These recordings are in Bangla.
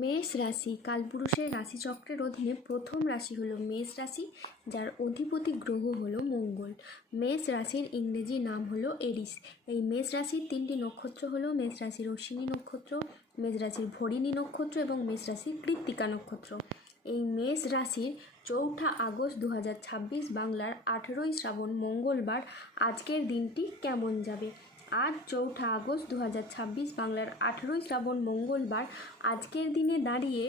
মেষ রাশি কালপুরুষের রাশিচক্রের অধীনে প্রথম রাশি হলো মেষ রাশি, যার অধিপতি গ্রহ হলো মঙ্গল। মেষ রাশির ইংরেজি নাম হলো এরিস। এই মেষ রাশির তিনটি নক্ষত্র হলো মেষ রাশির অশ্বিনী নক্ষত্র, মেষ রাশির ভরিণী নক্ষত্র এবং মেষ রাশির কৃত্তিকা নক্ষত্র। এই মেষ রাশির 4 আগস্ট 2026 বাংলার 18ই শ্রাবণ মঙ্গলবার আজকের দিনটি কেমন যাবে। আজ 4 আগস্ট 2026 বাংলার 18ই শ্রাবণ মঙ্গলবার আজকের দিনে দাঁড়িয়ে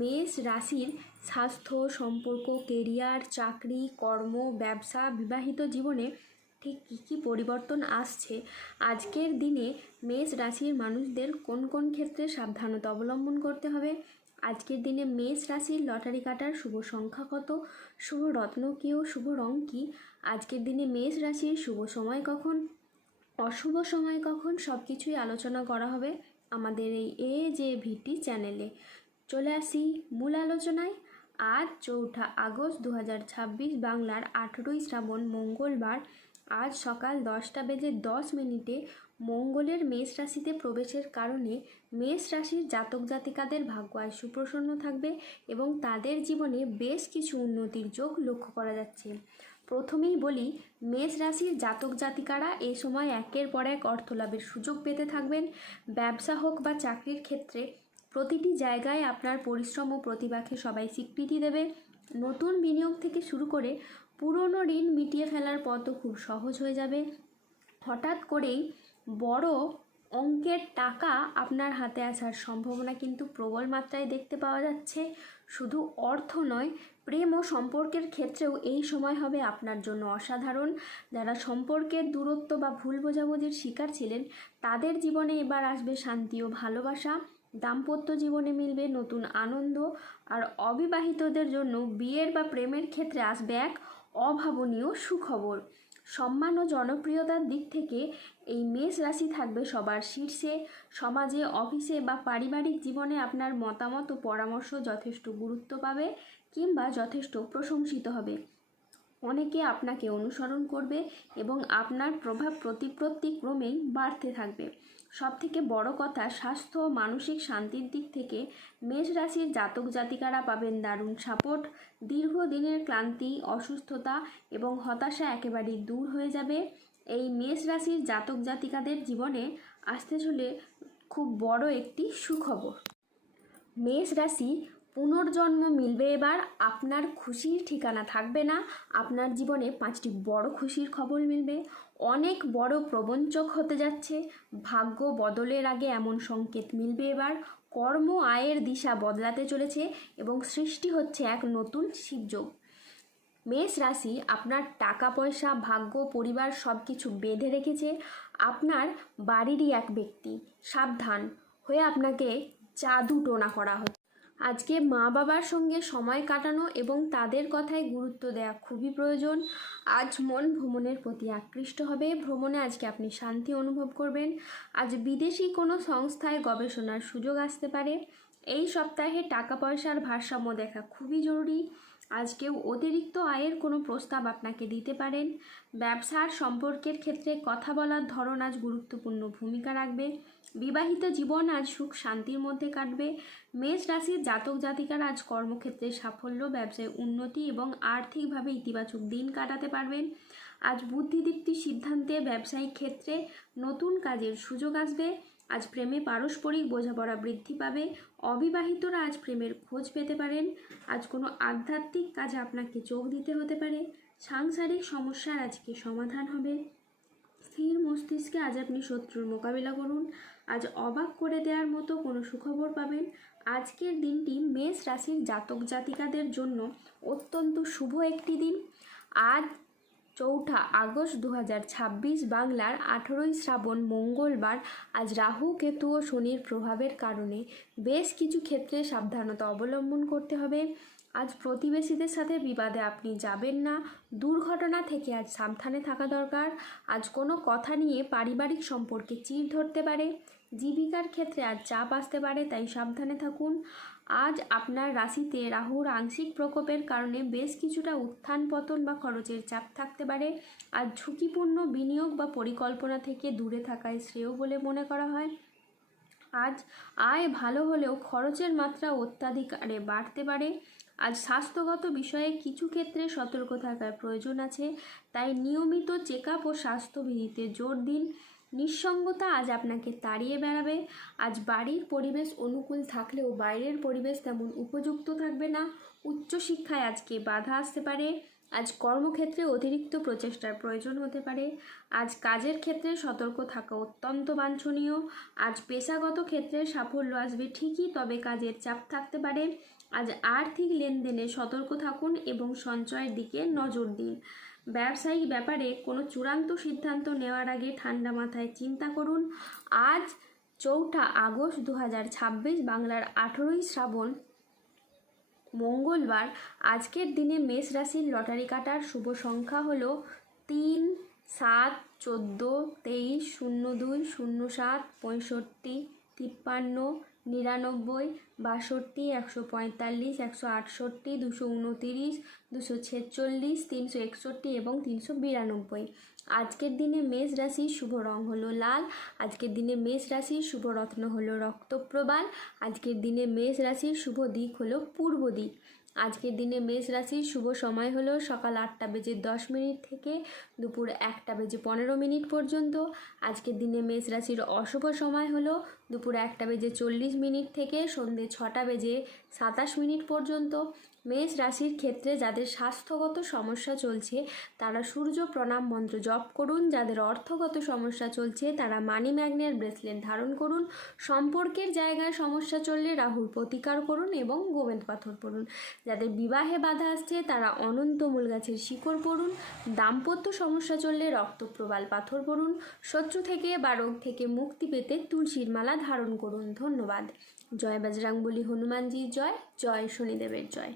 মেষ রাশির স্বাস্থ্য, সম্পর্ক, কেরিয়ার, চাকরি, কর্ম, ব্যবসা, বিবাহিত জীবনে ঠিক কী কী পরিবর্তন আসছে। আজকের দিনে মেষ রাশির মানুষদের কোন কোন ক্ষেত্রে সাবধানতা অবলম্বন করতে হবে। আজকের দিনে মেষ রাশির লটারি কাটার শুভ সংখ্যা কত, শুভ রত্ন কী ও শুভ রং কী। আজকের দিনে মেষ রাশির শুভ সময় কখন, অশুভ সময় কখন, সব কিছুই আলোচনা করা হবে আমাদের এই AJVT চ্যানেলে। চলে আসি মূল আলোচনায়। আজ 4 আগস্ট 2026 বাংলার 18ই শ্রাবণ মঙ্গলবার আজ সকাল 10টা বেজে 10 মিনিটে মঙ্গলের মেষ রাশিতে প্রবেশের কারণে মেষ রাশির জাতক জাতিকাদের ভাগ্য আজ সুপ্রসন্ন থাকবে এবং তাদের জীবনে বেশ কিছু উন্নতির যোগ লক্ষ্য করা যাচ্ছে। প্রথমেই বলি, মেষ রাশির জাতক জাতিকারা এই সময় একের পর এক অর্থলাভের সুযোগ পেতে থাকবেন। ব্যবসা হোক বা চাকরির ক্ষেত্রে প্রতিটি জায়গায় আপনার পরিশ্রম ও প্রতিভাকে সবাই স্বীকৃতি দেবে। নতুন বিনিয়োগ থেকে শুরু করে পুরনো ঋণ মিটিয়ে ফেলার পথও খুব সহজ হয়ে যাবে। হঠাৎ করেই বড় অঙ্কের টাকা আপনার হাতে আসার সম্ভাবনা কিন্তু প্রবল মাত্রায় দেখতে পাওয়া যাচ্ছে। শুধু অর্থ নয়, প্রেম ও সম্পর্কের ক্ষেত্রেও এই সময় হবে আপনার জন্য অসাধারণ। যারা সম্পর্কের দূরত্ব বা ভুল বোঝাবুঝির শিকার ছিলেন, তাদের জীবনে এবার আসবে শান্তি ও ভালোবাসা। দাম্পত্য জীবনে মিলবে নতুন আনন্দ, আর অবিবাহিতদের জন্য বিয়ের বা প্রেমের ক্ষেত্রে আসবে এক অভাবনীয় সুখবর। সম্মান ও জনপ্রিয়তার দিক থেকে এই মেষ রাশি থাকবে সবার শীর্ষে। সমাজে, অফিসে বা পারিবারিক জীবনে আপনার মতামত ও পরামর্শ যথেষ্ট গুরুত্ব পাবে কিংবা যথেষ্ট প্রশংসিত হবে। অনেকে আপনাকে অনুসরণ করবে এবং আপনার প্রভাব প্রতিপত্তি ক্রমেই বাড়তে থাকবে। সবথেকে বড় কথা, স্বাস্থ্য ও মানসিক শান্তির দিক থেকে মেষ রাশির জাতক জাতিকারা পাবেন দারুণ সাপোর্ট। দীর্ঘদিনের ক্লান্তি, অসুস্থতা এবং হতাশা একেবারেই দূর হয়ে যাবে। এই মেষ রাশির জাতক জাতিকাদের জীবনে আসতে চলে খুব বড় একটি সুখবর। মেষ রাশি পুনর্জন্ম মিলবে। এবার আপনার খুশির ঠিকানা থাকবে না। আপনার জীবনে 5টি বড় খুশির খবর মিলবে। অনেক বড় প্রবঞ্চক হতে যাচ্ছে। ভাগ্য বদলের আগে এমন সংকেত মিলবে এবার। কর্ম আয়ের দিশা বদলাতে চলেছে এবং সৃষ্টি হচ্ছে এক নতুন শিবযোগ। মেষ রাশি আপনার টাকা পয়সা, ভাগ্য, পরিবার সব কিছু বেঁধে রেখেছে আপনার বাড়িরই এক ব্যক্তি। সাবধান হয়ে আপনাকে জাদু টোনা করা হচ্ছে। আজকে মা বাবার সঙ্গে সময় কাটানো এবং তাদের কথায় গুরুত্ব দেওয়া খুবই প্রয়োজন। আজ মন ভ্রমণের প্রতি আকৃষ্ট হবে। ভ্রমণে আজকে আপনি শান্তি অনুভব করবেন। আজ বিদেশি কোনো সংস্থায় গবেষণার সুযোগ আসতে পারে। এই সপ্তাহে টাকা পয়সার ভারসাম্য দেখা খুবই জরুরি। আজ কেউ অতিরিক্ত আয়ের কোনো প্রস্তাব আপনাকে দিতে পারেন। ব্যবসার সম্পর্কের ক্ষেত্রে কথা বলার ধরন আজ গুরুত্বপূর্ণ ভূমিকা রাখবে। বিবাহিত জীবন আজ সুখ শান্তির মধ্যে কাটবে। মেষ রাশির জাতক জাতিকারা আজ কর্মক্ষেত্রে সাফল্য, ব্যবসায় উন্নতি এবং আর্থিকভাবে ইতিবাচক দিন কাটাতে পারবেন। আজ বুদ্ধিদীপ্তি সিদ্ধান্তে ব্যবসায়িক ক্ষেত্রে নতুন কাজের সুযোগ আসবে। আজ প্রেমে পারস্পরিক বোঝাপড়া বৃদ্ধি পাবে। অবিবাহিতরা আজ প্রেমের খোঁজ পেতে পারেন। আজ কোনো আধ্যাত্মিক কাজে আপনাকে যোগ দিতে হতে পারে। সাংসারিক সমস্যার আজকে সমাধান হবে। স্থির মস্তিষ্কে আজ আপনি শত্রুর মোকাবিলা করুন। আজ অবাক করে দেওয়ার মতো কোনো সুখবর পাবেন। আজকের দিনটি মেষ রাশির জাতক জাতিকাদের জন্য অত্যন্ত শুভ একটি দিন। আজ 4 আগস্ট 2026 বাংলার 18ই শ্রাবণ মঙ্গলবার আজ রাহু, কেতু ও শনির প্রভাবের কারণে বেশ কিছু ক্ষেত্রে সাবধানতা অবলম্বন করতে হবে। আজ প্রতিবেশীদের সাথে বিবাদে আপনি যাবেন না। দুর্ঘটনা থেকে আজ সাবধানে থাকা দরকার। আজ কোনো কথা নিয়ে পারিবারিক সম্পর্কে চিড় ধরতে পারে। জীবিকার ক্ষেত্রে আজ চাপ আসতে পারে, তাই সাবধানে থাকুন। আজ আপনার রাশিতে রাহুর আংশিক প্রকোপের কারণে বেশ কিছুটা উত্থান পতন বা খরচের চাপ থাকতে পারে। আজ ঝুঁকিপূর্ণ বিনিয়োগ বা পরিকল্পনা থেকে দূরে থাকাই শ্রেয় বলে মনে করা হয়। আজ আয় ভালো হলেও খরচের মাত্রা অত্যাধিক হারে বাড়তে পারে। আজ স্বাস্থ্যগত বিষয়ে কিছু ক্ষেত্রে সতর্ক থাকার প্রয়োজন আছে, তাই নিয়মিত চেক আপ ও স্বাস্থ্যবিধিতে জোর দিন। নিঃসঙ্গতা আজ আপনাকে তাড়িয়ে বেড়াবে। আজ বাড়ির পরিবেশ অনুকূল থাকলেও বাইরের পরিবেশ তেমন উপযুক্ত থাকবে না। উচ্চশিক্ষায় আজকে বাধা আসতে পারে। আজ কর্মক্ষেত্রে অতিরিক্ত প্রচেষ্টার প্রয়োজন হতে পারে। আজ কাজের ক্ষেত্রে সতর্ক থাকা অত্যন্ত বাঞ্ছনীয়। আজ পেশাগত ক্ষেত্রে সাফল্য আসবে ঠিকই, তবে কাজের চাপ থাকতে পারে। আজ আর্থিক লেনদেনে সতর্ক থাকুন এবং সঞ্চয়ের দিকে নজর দিন। ব্যবসায়িক ব্যাপারে কোনো চূড়ান্ত সিদ্ধান্ত নেওয়ার আগে ঠান্ডা মাথায় চিন্তা করুন। আজ 4 আগস্ট 2026, বাংলার 18ই শ্রাবণ, মঙ্গলবার। আজকের দিনে মেষ রাশির লটারি কাটার শুভ সংখ্যা হলো 3, 7, 14, 23, 02, 07, 65, 53, 99, 62, 145, 168, 229, 246, 361 এবং 392। আজকের দিনে মেষ রাশির শুভ রং হলো লাল। আজকের দিনে মেষ রাশির শুভ রত্ন হলো রক্তপ্রবাল। আজকের দিনে মেষ রাশির শুভ দিক হলো পূর্ব দিক। আজকের দিনে মেষ রাশির শুভ সময় হলো সকাল 8:10 থেকে দুপুর 1:15 পর্যন্ত। আজকের দিনে মেষ রাশির অশুভ সময় হলো দুপুর 1:40 থেকে সন্ধ্যে 6:27 পর্যন্ত। মেষ রাশির ক্ষেত্রে যাদের স্বাস্থ্যগত সমস্যা চলছে তারা সূর্য প্রণাম মন্ত্র জপ করুন। যাদের অর্থগত সমস্যা চলছে তারা মানি ম্যাগনেট ব্রেসলেট ধারণ করুন। সম্পর্কের জায়গায় সমস্যা চললে রাহুর প্রতিকার করুন এবং গোমেদ পাথর পড়ুন। যাদের বিবাহে বাধা আসছে তারা অনন্ত মূল গাছের শিকড় পড়ুন। দাম্পত্য সমস্যা চললে রক্তপ্রবাল পাথর পড়ুন। শত্রু থেকে বা রোগ থেকে মুক্তি পেতে তুলসীর মালা ধারণ করুন। ধন্যবাদ। জয় বজরংবলী, হনুমানজির জয়, জয় শনিদেবের জয়।